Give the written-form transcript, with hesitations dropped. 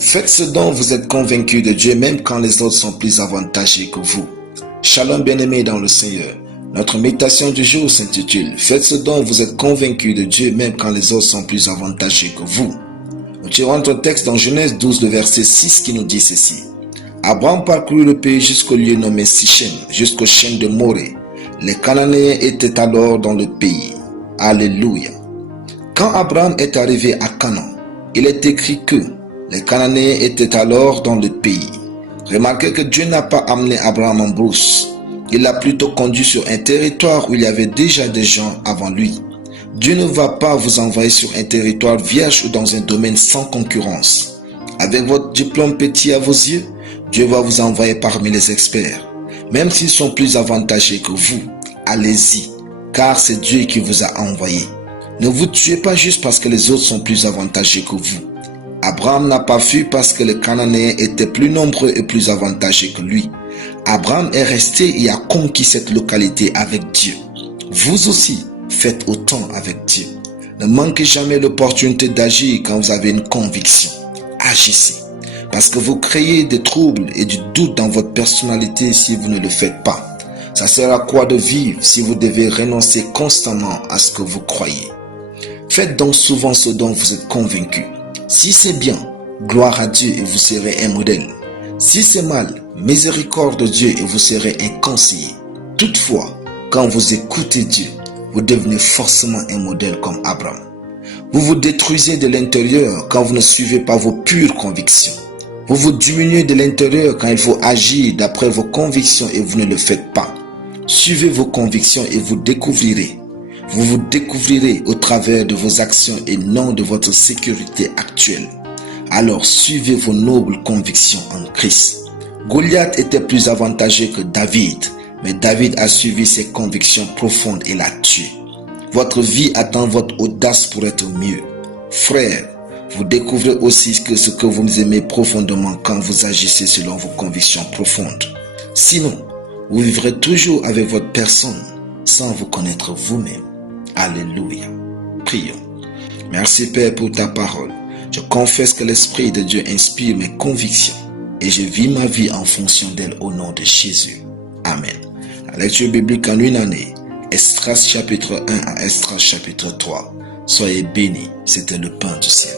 Faites ce dont vous êtes convaincus de Dieu même quand les autres sont plus avantagés que vous. Shalom bien-aimés dans le Seigneur. Notre méditation du jour s'intitule « Faites ce dont vous êtes convaincus de Dieu même quand les autres sont plus avantagés que vous ». Nous tirons notre texte dans Genèse 12, le verset 6 qui nous dit ceci. Abraham parcourut le pays jusqu'au lieu nommé Sichem, jusqu'au chêne de Morée. Les Cananéens étaient alors dans le pays. Alléluia. Quand Abraham est arrivé à Canaan, il est écrit que les Cananéens étaient alors dans le pays. Remarquez que Dieu n'a pas amené Abraham en brousse. Il l'a plutôt conduit sur un territoire où il y avait déjà des gens avant lui. Dieu ne va pas vous envoyer sur un territoire vierge ou dans un domaine sans concurrence. Avec votre diplôme petit à vos yeux, Dieu va vous envoyer parmi les experts. Même s'ils sont plus avantagés que vous, allez-y, car c'est Dieu qui vous a envoyé. Ne vous tuez pas juste parce que les autres sont plus avantagés que vous. Abraham n'a pas fui parce que les Cananéens étaient plus nombreux et plus avantagés que lui. Abraham est resté et a conquis cette localité avec Dieu. Vous aussi, faites autant avec Dieu. Ne manquez jamais l'opportunité d'agir quand vous avez une conviction. Agissez. Parce que vous créez des troubles et du doute dans votre personnalité si vous ne le faites pas. Ça sert à quoi de vivre si vous devez renoncer constamment à ce que vous croyez? Faites donc souvent ce dont vous êtes convaincu. Si c'est bien, gloire à Dieu et vous serez un modèle. Si c'est mal, miséricorde de Dieu et vous serez un conseiller. Toutefois, quand vous écoutez Dieu, vous devenez forcément un modèle comme Abraham. Vous vous détruisez de l'intérieur quand vous ne suivez pas vos pures convictions. Vous vous diminuez de l'intérieur quand il faut agir d'après vos convictions et vous ne le faites pas. Suivez vos convictions et vous découvrirez. Vous vous découvrirez au travers de vos actions et non de votre sécurité actuelle. Alors suivez vos nobles convictions en Christ. Goliath était plus avantageux que David, mais David a suivi ses convictions profondes et l'a tué. Votre vie attend votre audace pour être mieux. Frères, vous découvrez aussi que ce que vous aimez profondément quand vous agissez selon vos convictions profondes. Sinon, vous vivrez toujours avec votre personne sans vous connaître vous-même. Alléluia. Prions. Merci Père pour ta parole. Je confesse que l'Esprit de Dieu inspire mes convictions et je vis ma vie en fonction d'elle au nom de Jésus. Amen. La lecture biblique en une année. Esdras chapitre 1 à Esdras chapitre 3. Soyez bénis, c'était le pain du ciel.